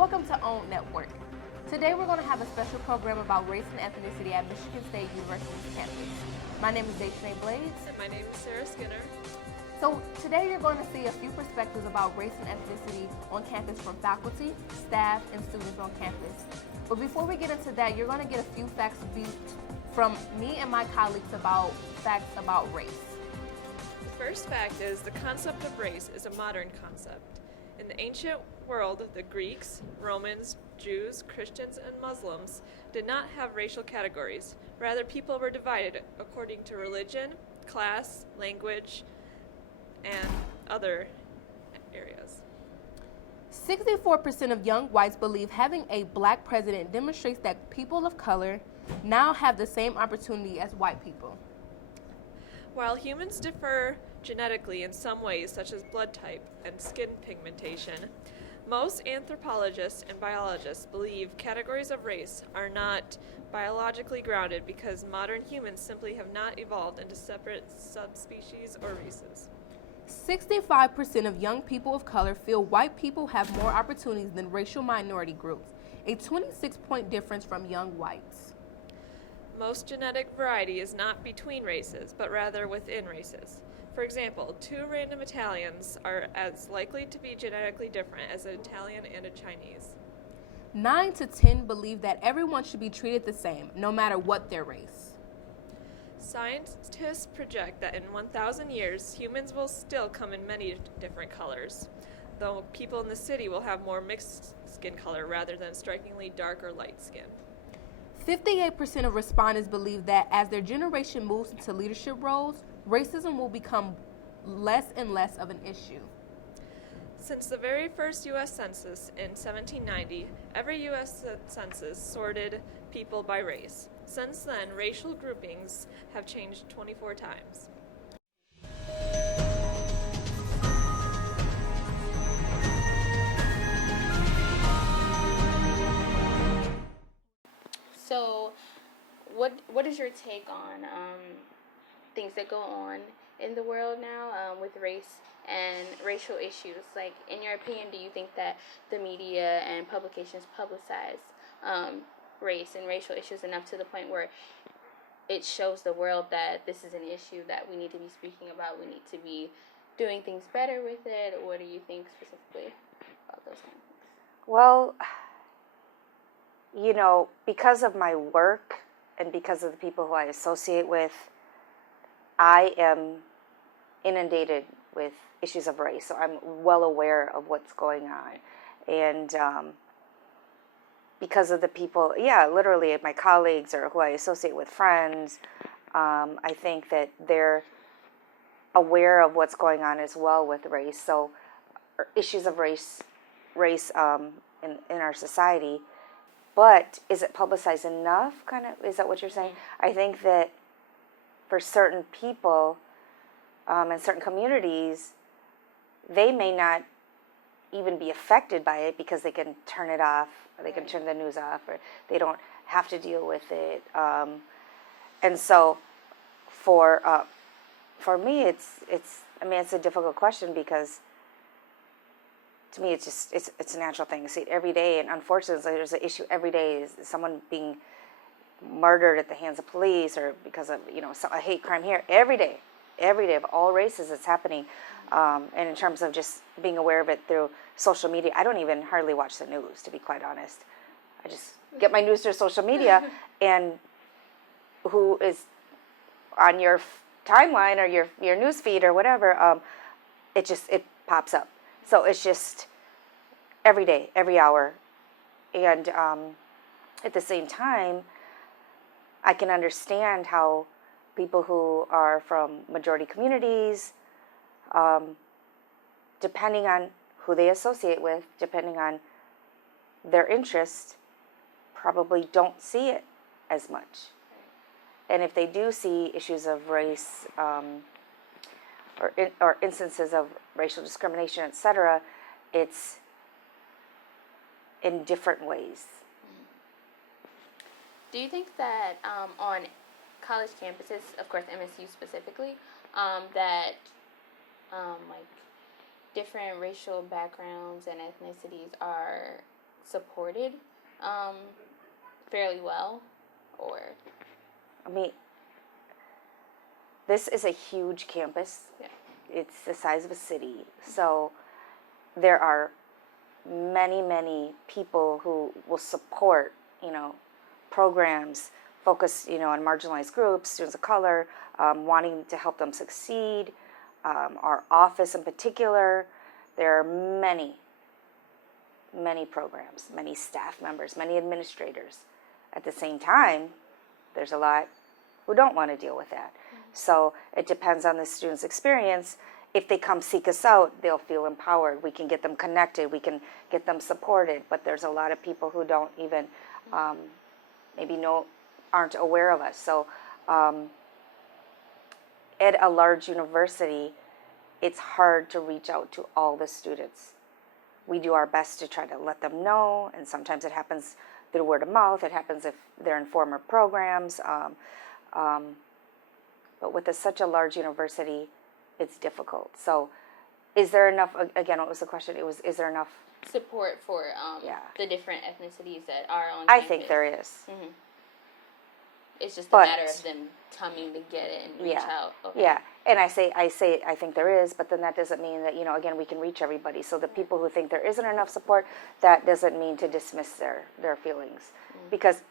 Welcome to OWN Network. Today we're going to have a special program about race and ethnicity at Michigan State University's campus. My name is Deshanae Blades. And my name is Sarah Skinner. So today you're going to see a few perspectives about race and ethnicity on campus from faculty, staff, and students on campus. But before we get into that, you're going to get a few facts from me and my colleagues about facts about race. The first fact is the concept of race is a modern concept. In the ancient world, the Greeks, Romans, Jews, Christians, and Muslims did not have racial categories. Rather, people were divided according to religion, class, language, and other areas. 64% of young whites believe having a black president demonstrates that people of color now have the same opportunity as white people. While humans differ genetically in some ways, such as blood type and skin pigmentation, most anthropologists and biologists believe categories of race are not biologically grounded because modern humans simply have not evolved into separate subspecies or races. 65% of young people of color feel white people have more opportunities than racial minority groups, a 26-point difference from young whites. Most genetic variety is not between races, but rather within races. For example, two random Italians are as likely to be genetically different as an Italian and a Chinese. 9 to 10 believe that everyone should be treated the same, no matter what their race. Scientists project that in 1,000 years, humans will still come in many different colors, though people in the city will have more mixed skin color rather than strikingly dark or light skin. 58% of respondents believe that as their generation moves into leadership roles, racism will become less and less of an issue. Since the very first U.S. Census in 1790, every U.S. Census sorted people by race. Since then, racial groupings have changed 24 times. So, what is your take on things that go on in the world now with race and racial issues? Like, in your opinion, do you think that the media and publications publicize race and racial issues enough to the point where it shows the world that this is an issue that we need to be speaking about, we need to be doing things better with it? Or what do you think specifically about those kind of things? Well, because of my work and because of the people who I associate with, I am inundated with issues of race, so I'm well aware of what's going on. And because of the people, literally my colleagues or who I associate with, friends, I think that they're aware of what's going on as well with race. So issues of race in our society. But is it publicized enough? Is that what you're saying? I think that for certain people and certain communities, they may not even be affected by it because they can turn it off, or they can turn the news off, or they don't have to deal with it. And so, for me, it's a difficult question because, to me, it's a natural thing. I see it every day, and unfortunately, there's an issue every day. Is someone being murdered at the hands of police, or because of a hate crime here? Every day of all races, it's happening. And in terms of just being aware of it through social media, I don't even hardly watch the news, to be quite honest. I just get my news through social media, and who is on your timeline or your news feed or whatever, it pops up. So it's just every day, every hour. And at the same time, I can understand how people who are from majority communities, depending on who they associate with, depending on their interest, probably don't see it as much. And if they do see issues of race, or instances of racial discrimination, etc., it's in different ways. Do you think that on college campuses, of course MSU specifically, that like different racial backgrounds and ethnicities are supported fairly well, or I mean, this is a huge campus. yeah. It's the size of a city. So there are many, many people who will support, programs focused, on marginalized groups, students of color, wanting to help them succeed. Our office in particular, there are many, many programs, many staff members, many administrators. At the same time, there's a lot who don't want to deal with that. So it depends on the student's experience. If they come seek us out, they'll feel empowered. We can get them connected. We can get them supported. But there's a lot of people who don't even aren't aware of us. So at a large university, it's hard to reach out to all the students. We do our best to try to let them know, and sometimes it happens through word of mouth. It happens if they're in former programs. But with such a large university, it's difficult. So is there enough, again, what was the question? Is there enough? Support for Yeah. the different ethnicities that are on I campus. think there is. It's just a But- matter of them coming to get it and reach Yeah. out. Okay. Yeah, and I think there is, but then that doesn't mean that, again, we can reach everybody. So the people who think there isn't enough support, that doesn't mean to dismiss their feelings. Because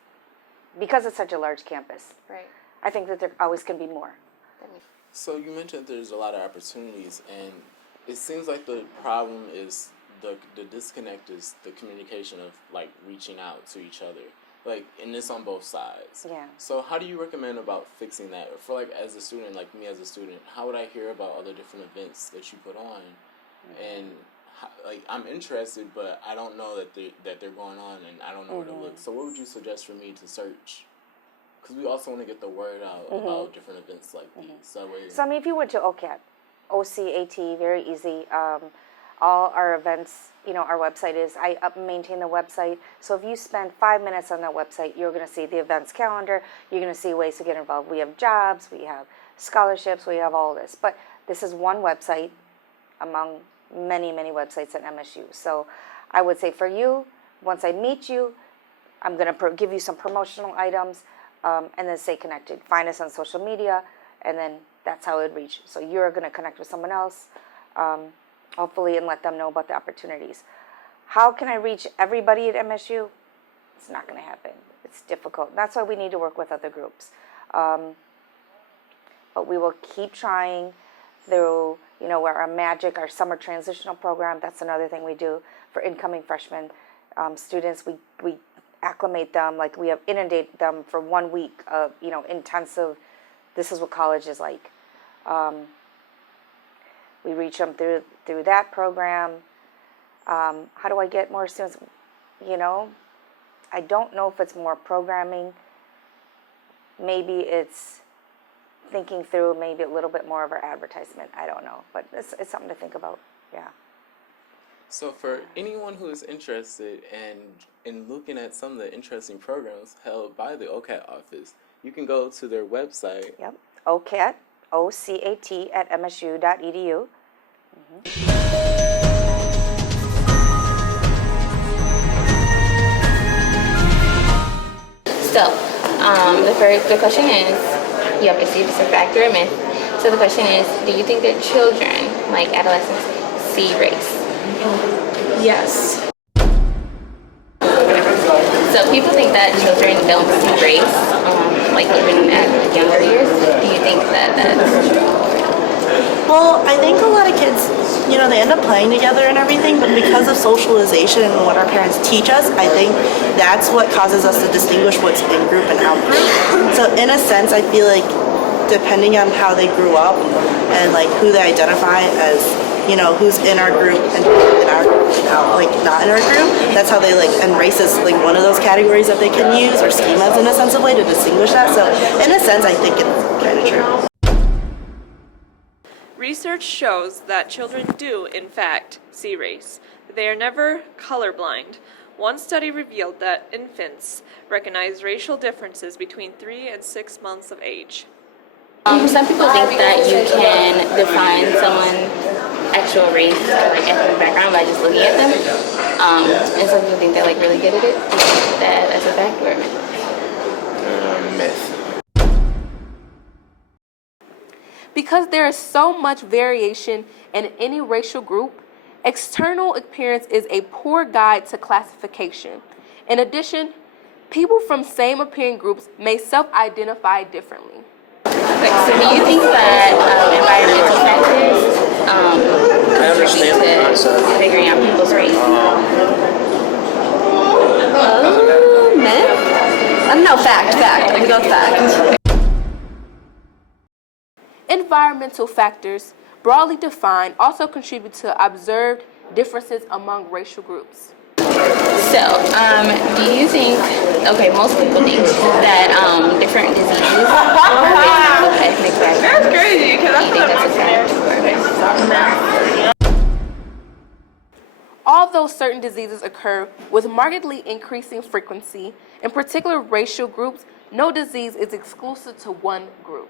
it's such a large campus, Right. I think that there always can be more. So you mentioned there's a lot of opportunities, and it seems like the problem is the disconnect is the communication of like reaching out to each other, like, and this on both sides. Yeah. So how do you recommend about fixing that? Or for like as a student, like me as a student, how would I hear about all the different events that you put on, and like I'm interested, but I don't know that they're going on, and I don't know where to look. So what would you suggest for me to search? Because we also want to get the word out about different events like these. So I mean, if you went to OCAT, OCAT, very easy. All our events, our website is, I maintain the website. So if you spend 5 minutes on that website, you're going to see the events calendar. You're going to see ways to get involved. We have jobs, we have scholarships, we have all this. But this is one website among many, many websites at MSU. So I would say for you, once I meet you, I'm going to give you some promotional items, and then stay connected. Find us on social media, and then that's how it would reach. So you're going to connect with someone else, hopefully, and let them know about the opportunities. How can I reach everybody at MSU? It's not going to happen. It's difficult. That's why we need to work with other groups. But we will keep trying through, our MAGIC, our summer transitional program. That's another thing we do for incoming freshmen students. We acclimate them, like we have inundate them for 1 week of, intensive, this is what college is like. We reach them through that program. How do I get more students? I don't know if it's more programming. Maybe it's thinking through maybe a little bit more of our advertisement. I don't know, but it's something to think about. Yeah. So for anyone who is interested in looking at some of the interesting programs held by the OCAT office, you can go to their website. Yep. OCAT, OCAT at msu.edu. So, the question is, you have to see if it's a fact or a myth. So the question is, do you think that children, like adolescents, see race? Yes. So people think that children don't see race, like even at younger years. Do you think that that's true? Well, I think a lot of kids, they end up playing together and everything, but because of socialization and what our parents teach us, I think that's what causes us to distinguish what's in group and out group. So in a sense, I feel like depending on how they grew up and like who they identify as, who's in our group and who's in our, not in our group, that's how they and race is like one of those categories that they can use, or schemas in a sense of way to distinguish that. So in a sense, I think it's kind of true. Research shows that children do, in fact, see race. They are never colorblind. One study revealed that infants recognize racial differences between 3 and 6 months of age. Some people think that you can define someone's actual race or ethnic background by just looking at them. And some people think they're like really good at it. Do you think that as a fact or a myth? Myth. Because there is so much variation in any racial group, external appearance is a poor guide to classification. In addition, people from same appearing groups may self-identify differently. Okay, so do you think that environmental factors contribute to figuring out people's race? Myth? No, fact. We go fact. Environmental factors, broadly defined, also contribute to observed differences among racial groups. So, do you think, okay, most people think that different diseases are based on ethnic background. That's crazy, because Do you think that's a fact? Although certain diseases occur with markedly increasing frequency, in particular racial groups, no disease is exclusive to one group.